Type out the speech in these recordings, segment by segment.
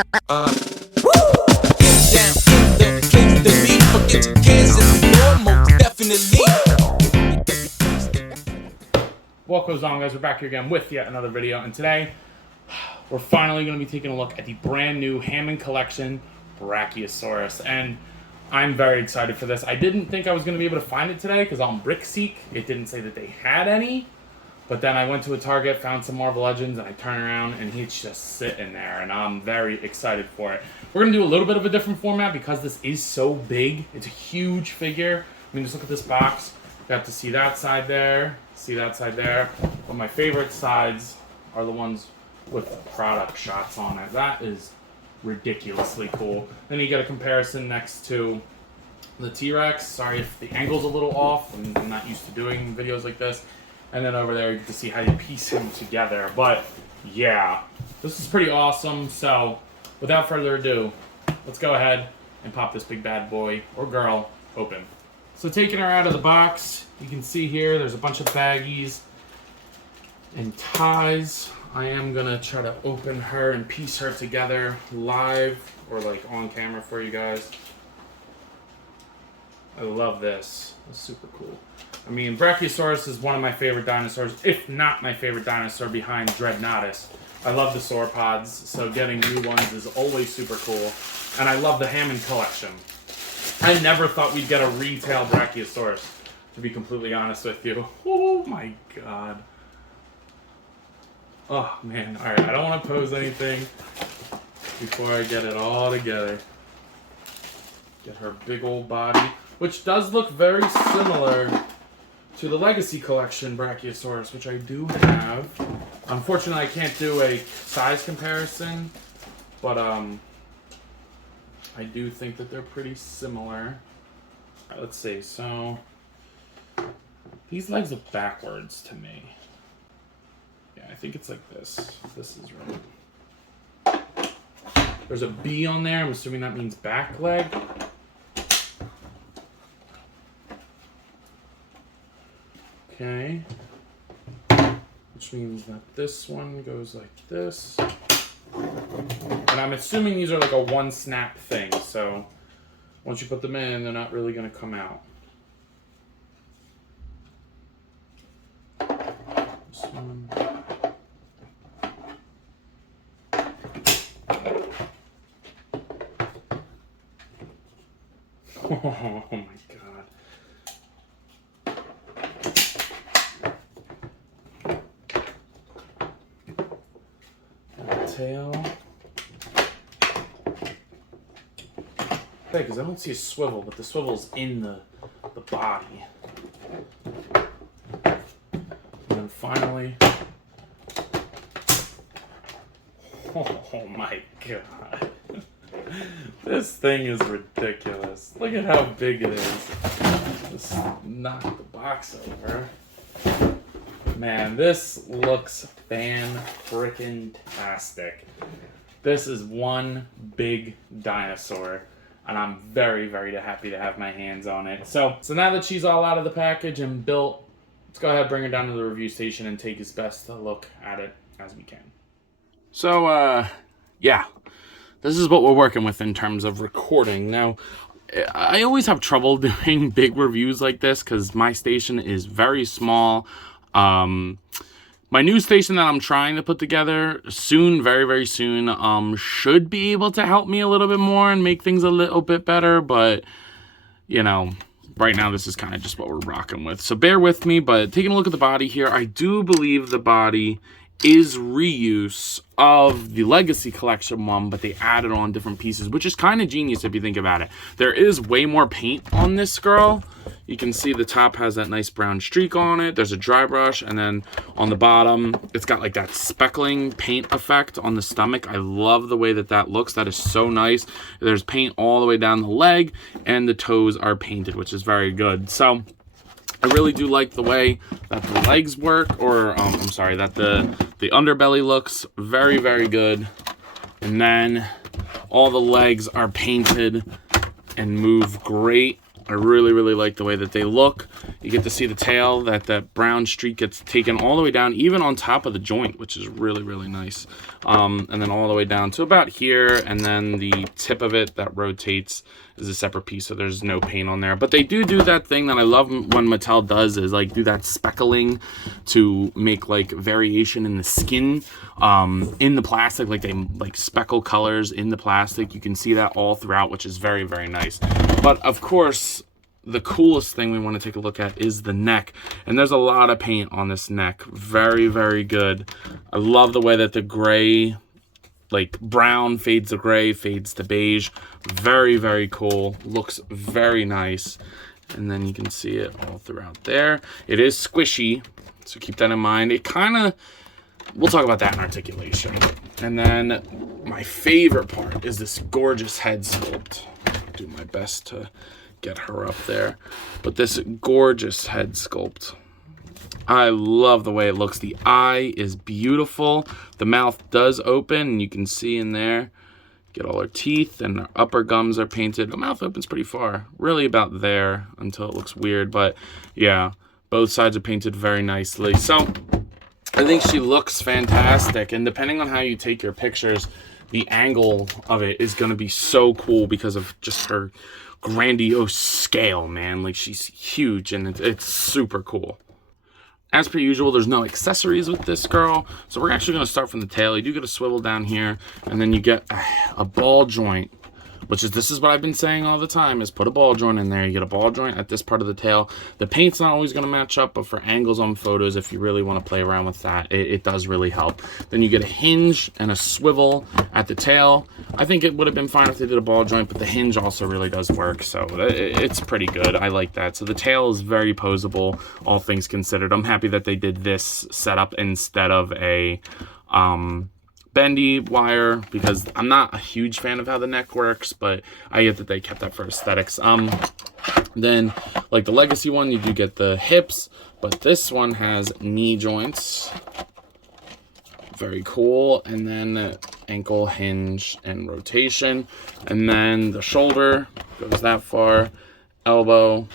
What goes on, guys? We're back here again with yet another video, and today we're finally going to be taking a look at the brand new Hammond collection Brachiosaurus, and I'm very excited for this. I didn't think I was going to be able to find it today because on BrickSeek it didn't say that they had any, but then I went to a Target, found some Marvel Legends, and I turned around and he's just sitting there, and I'm very excited for it. We're going to do a little bit of a different format because this is so big. It's a huge figure. I mean, just look at this box. You have to see that side there, see that side there. But my favorite sides are the ones with product shots on it. That is ridiculously cool. Then you get a comparison next to the T-Rex. Sorry if the angle's a little off. I'm not used to doing videos like this. And then over there you get to see how you piece him together. But yeah, this is pretty awesome. So without further ado, let's go ahead and pop this big bad boy or girl open. So taking her out of the box, you can see here there's a bunch of baggies and ties. I am gonna try to open her and piece her together live or like on camera for you guys. I love this. It's super cool. I mean, Brachiosaurus is one of my favorite dinosaurs, if not my favorite dinosaur behind Dreadnoughtus. I love the sauropods, so getting new ones is always super cool. And I love the Hammond collection. I never thought we'd get a retail Brachiosaurus, to be completely honest with you. Oh my god. Oh man, alright, I don't want to pose anything before I get it all together. Get her big old body, which does look very similar to the Legacy Collection Brachiosaurus, which I do have. Unfortunately, I can't do a size comparison, but I do think that they're pretty similar. Alright, let's see. So these legs look backwards to me. Yeah, I think it's like this. This is right. There's a B on there. I'm assuming that means back leg. Okay. Which means that this one goes like this. And I'm assuming these are like a one snap thing, so once you put them in, they're not really going to come out. This one. Oh my god. Tail. Okay, because I don't see a swivel, but the swivel's in the body. And then finally, oh my god. This thing is ridiculous. Look at how big it is. Just knock the box over. Man, this looks fan-frickin-tastic. This is one big dinosaur, and I'm very, very happy to have my hands on it. So now that she's all out of the package and built, let's go ahead and bring her down to the review station and take as best a look at it as we can. So, yeah. This is what we're working with in terms of recording. Now, I always have trouble doing big reviews like this because my station is very small. My new station that I'm trying to put together soon, very, very soon, should be able to help me a little bit more and make things a little bit better. But, you know, right now this is kind of just what we're rocking with. So bear with me, but taking a look at the body here, I do believe the body is reuse of the Legacy Collection one, but they added on different pieces, which is kind of genius if you think about it. There is way more paint on this girl. You can see the top has that nice brown streak on it. There's a dry brush, and then on the bottom, it's got like that speckling paint effect on the stomach. I love the way that that looks. That is so nice. There's paint all the way down the leg, and the toes are painted, which is very good. So I really do like the way that the legs work, or I'm sorry, that the underbelly looks very, very good. And then all the legs are painted and move great. I really, really like the way that they look. You get to see the tail, that brown streak gets taken all the way down, even on top of the joint, which is really, really nice. And then all the way down to about here, and then the tip of it that rotates is a separate piece, so there's no paint on there. But they do that thing that I love when Mattel does, is like do that speckling to make like variation in the skin in the plastic. Like they like speckle colors in the plastic. You can see that all throughout, which is very, very nice. But of course, the coolest thing we want to take a look at is the neck. And there's a lot of paint on this neck. Very, very good. I love the way that the gray, like brown fades to gray, fades to beige. Very, very cool. Looks very nice. And then you can see it all throughout there. It is squishy, so keep that in mind. It kind of, we'll talk about that in articulation. And then my favorite part is this gorgeous head sculpt. I'll do my best to get her up there. But this gorgeous head sculpt, I love the way it looks. The eye is beautiful. The mouth does open, and you can see in there, get all her teeth, and her upper gums are painted. The mouth opens pretty far, really about there until it looks weird. But yeah, both sides are painted very nicely. So I think she looks fantastic. And depending on how you take your pictures, the angle of it is going to be so cool because of just her grandiose scale, man. Like, she's huge, and it's super cool. As per usual, there's no accessories with this girl, so we're actually going to start from the tail. You do get a swivel down here, and then you get a ball joint, which is, this is what I've been saying all the time, is put a ball joint in there. You get a ball joint at this part of the tail. The paint's not always going to match up, but for angles on photos, if you really want to play around with that, it does really help. Then you get a hinge and a swivel at the tail. I think it would have been fine if they did a ball joint, but the hinge also really does work, so it's pretty good. I like that. So the tail is very posable, all things considered. I'm happy that they did this setup instead of a bendy wire, because I'm not a huge fan of how the neck works, but I get that they kept that for aesthetics. Then, like the Legacy one, you do get the hips, but this one has knee joints. Very cool. And then ankle, hinge, and rotation. And then the shoulder goes that far. Elbow,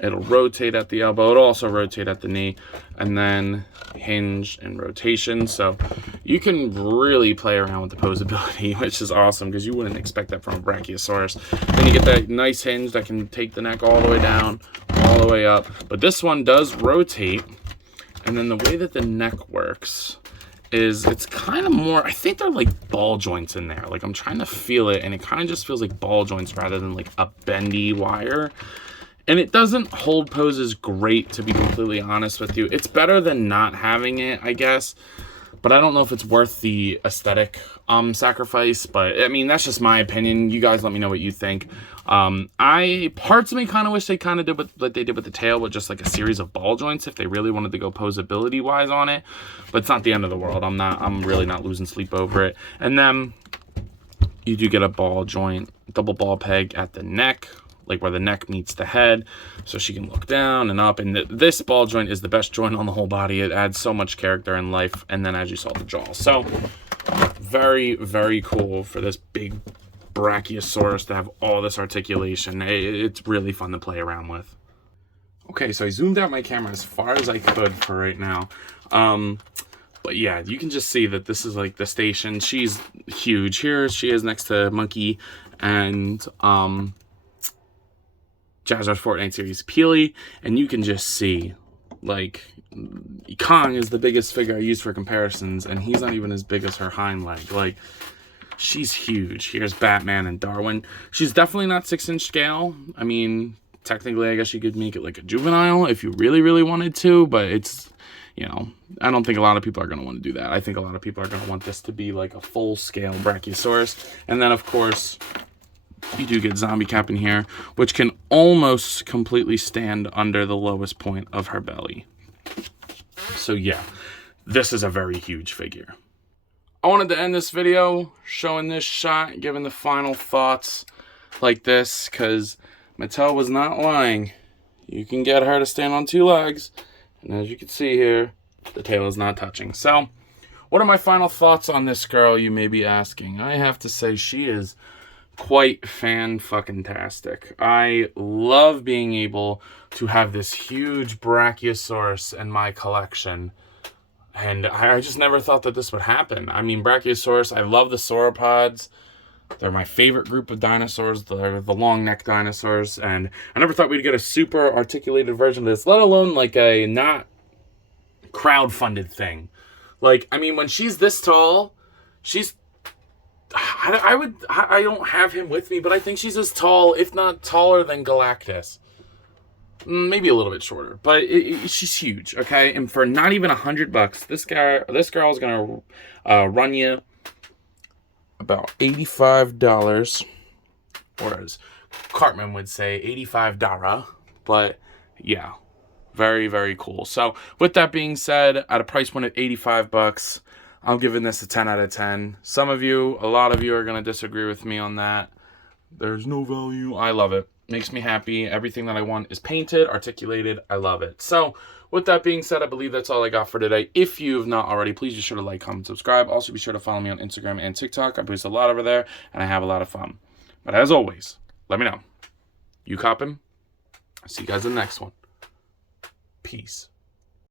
it'll rotate at the elbow. It'll also rotate at the knee. And then hinge and rotation. So you can really play around with the posability, which is awesome because you wouldn't expect that from a Brachiosaurus. Then you get that nice hinge that can take the neck all the way down, all the way up. But this one does rotate. And then the way that the neck works is it's kind of more, I think they're like ball joints in there. Like, I'm trying to feel it, and it kind of just feels like ball joints rather than like a bendy wire. And it doesn't hold poses great, to be completely honest with you. It's better than not having it, I guess. But I don't know if it's worth the aesthetic sacrifice. But, I mean, that's just my opinion. You guys let me know what you think. Parts of me kind of wish they kind of did what they did with the tail, with just like a series of ball joints if they really wanted to go posability-wise on it. But it's not the end of the world. I'm really not losing sleep over it. And then you do get a ball joint, double ball peg at the neck, like where the neck meets the head, so she can look down and up. And this ball joint is the best joint on the whole body. It adds so much character and life. And then, as you saw, the jaw. So very, very cool for this big Brachiosaurus to have all this articulation. It's really fun to play around with. Okay, so I zoomed out my camera as far as I could for right now. But yeah, you can just see that this is like the station. She's huge. Here she is next to Monkey and Jazzar's Fortnite series Peely, and you can just see, like, Kong is the biggest figure I use for comparisons, and he's not even as big as her hind leg. Like, she's huge. Here's Batman and Darwin. She's definitely not 6-inch scale. I mean, technically, I guess you could make it like a juvenile if you really, really wanted to, but it's, you know, I don't think a lot of people are going to want to do that. I think a lot of people are going to want this to be like a full-scale Brachiosaurus. And then, of course, you do get Zombie Cap in here, which can almost completely stand under the lowest point of her belly. So yeah, this is a very huge figure. I wanted to end this video showing this shot, giving the final thoughts like this, because Mattel was not lying. You can get her to stand on 2 legs, and as you can see here, the tail is not touching. So, what are my final thoughts on this girl, you may be asking? I have to say she is quite fan-fucking-tastic. I love being able to have this huge Brachiosaurus in my collection. And I just never thought that this would happen. I mean, Brachiosaurus, I love the sauropods. They're my favorite group of dinosaurs. They're the long neck dinosaurs. And I never thought we'd get a super articulated version of this, let alone like a not crowdfunded thing. Like, I mean, when she's this tall, she's... I don't have him with me, but I think she's as tall, if not taller than Galactus. Maybe a little bit shorter, but she's huge, okay? And for not even $100, this girl's gonna run you about $85, or as Cartman would say, $85. But yeah, very, very cool. So with that being said, at a price point of $85, I'm giving this a 10 out of 10. A lot of you are gonna disagree with me on that. There's no value. I love it. Makes me happy. Everything that I want is painted, articulated. I love it. So with that being said, I believe that's all I got for today. If you have not already, please be sure to like, comment, subscribe. Also be sure to follow me on Instagram and TikTok. I post a lot over there, and I have a lot of fun. But as always, let me know. You copping? I'll see you guys in the next one. Peace.